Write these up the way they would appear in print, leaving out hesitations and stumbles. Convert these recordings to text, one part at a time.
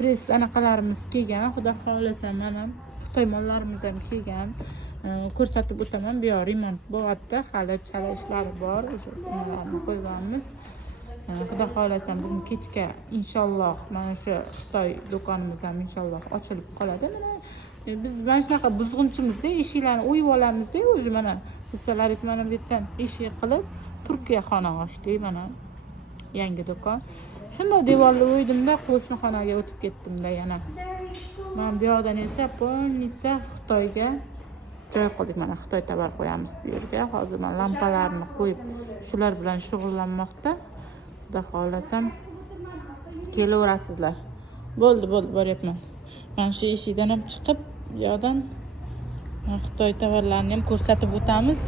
Press anaqalarimiz kelgan. Xudo xolasa mana Xitoy mollarimiz ham kelgan. Ko'rsatib o'taman. Bu yer remont bo'lyapti. Hali chala ishlari bor. O'sha nimalarni qo'yganmiz. Xudo xolasa bugun kechga inshaalloh mana shu Xitoy do'konimiz ham inshaalloh ochilib qoladi. Mana biz mana shunaqa buzg'unchimizda eshiklarni o'yib olamizda, o'zi mana bilsalaringiz mana bu yerdan eshik qilib Turkiya xona ochdik mana. Yangi do'kon. Shunda devorni o'ydimda qo'shni xonaga o'tib ketdimda yana. Men bu yoqdan esa polnitsa Xitoyga joy qildik. Mana Xitoy tovar qo'yamiz bu yerga. Hozir men lampalarni qo'yib shular bilan shug'ullanmoqda. Xudo xolasam kelaverasizlar. Bo'ldi, boryapman. Men shu eshikdan ham chiqib, bu yoqdan Xitoy tovarlarini ham ko'rsatib o'tamiz.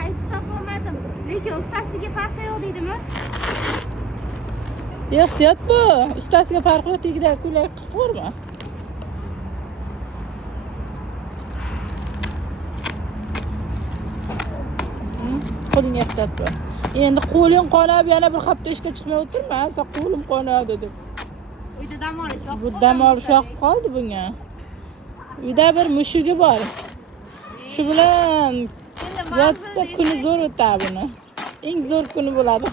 Hech topolmadim. Lekin ustasiga farqi yo'q deydimi? Yo'q bu. Ustasiga farqi yo'q tegida ko'ylak qilib ko'rma. Qo'lingga tutib. Endi qo'ling qonab yana bir hafta ishga chiqmay o'tirma. Sen qo'lim qonadi deb. Uyda dam olish yo'q. Bu dam olish yo'q qoldi bunga. Uyda bir mushugi bor. Shu bilan yotsa kuni zo'r o'tadi buni. Eng zo'r kuni bo'ladi.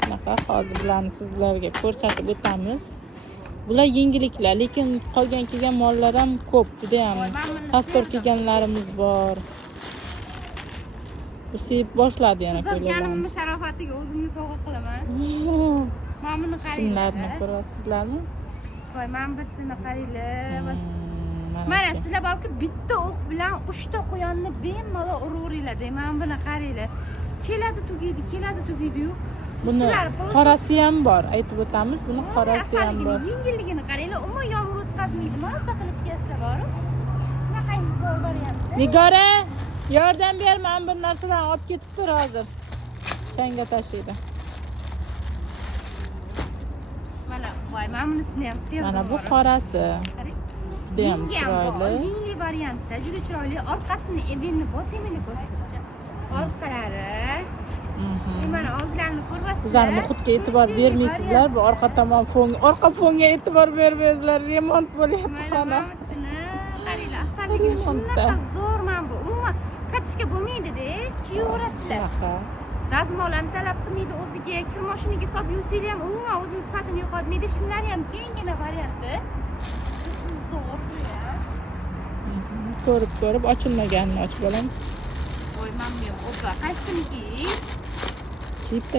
Bunaqa hozir bularni sizlarga ko'rsatib o'tamiz. Bular yengilliklar, lekin qolgan kelgan mollar ham ko'p, juda ham xavfdor kelganlarimiz bor. Bu sevib boshladi yana ko'ylaklarni. Sizlarning sharofatiga o'zimni sovg'a qilaman. Men buni qarayman. Shimlarni ko'rasizlarmi? Voy, men bittini qaranglar. Mana sizlar balki bitta o'q bilan 3 ta qo'yonni bemalol uraveringlar deyman. Buni qaranglar. Keladi tugaydi-yu. Buni qorasi ham bor, aytib o'tamiz. Buni qorasi ham bor. Yengilligini qaranglar. Umuman yomg'ir o'tkazmaydi. Mazza qilib kelsa bor. Shunaqa zo'r variant. Nigora, yordam ber, men bir narsadan olib ketib tur hozir. Changga tashlaydi. Mana, voy, men bunisini ham sevdim. Mana bu qorasi. Juda ham chiroyli. Yengli variantda, juda chiroyli. Orqasini ebenni botemini ko'rsatishcha. Orqalari. Mana oldlarini ko'rasizlar. Bizlar muhitga e'tibor bermaysizlar. Bu orqa tomon orqa fonga e'tibor bermaysizlar. Remont bo'lyapti xona. Qaranglar, asalligini shunaqa zo'r men bu. Umuman katishga bo'lmaydi-da, kiyaverasizlar. Dazmol ham talab qilmaydi o'ziga, kir mashinaga solib yuvsangiz ham umuman o'zining sifatini yo'qotmaydi. Shimlari ham kengina varianti. Ko'rib ochilmaganini ochib olam. Voy, men qaysiniki? Bitta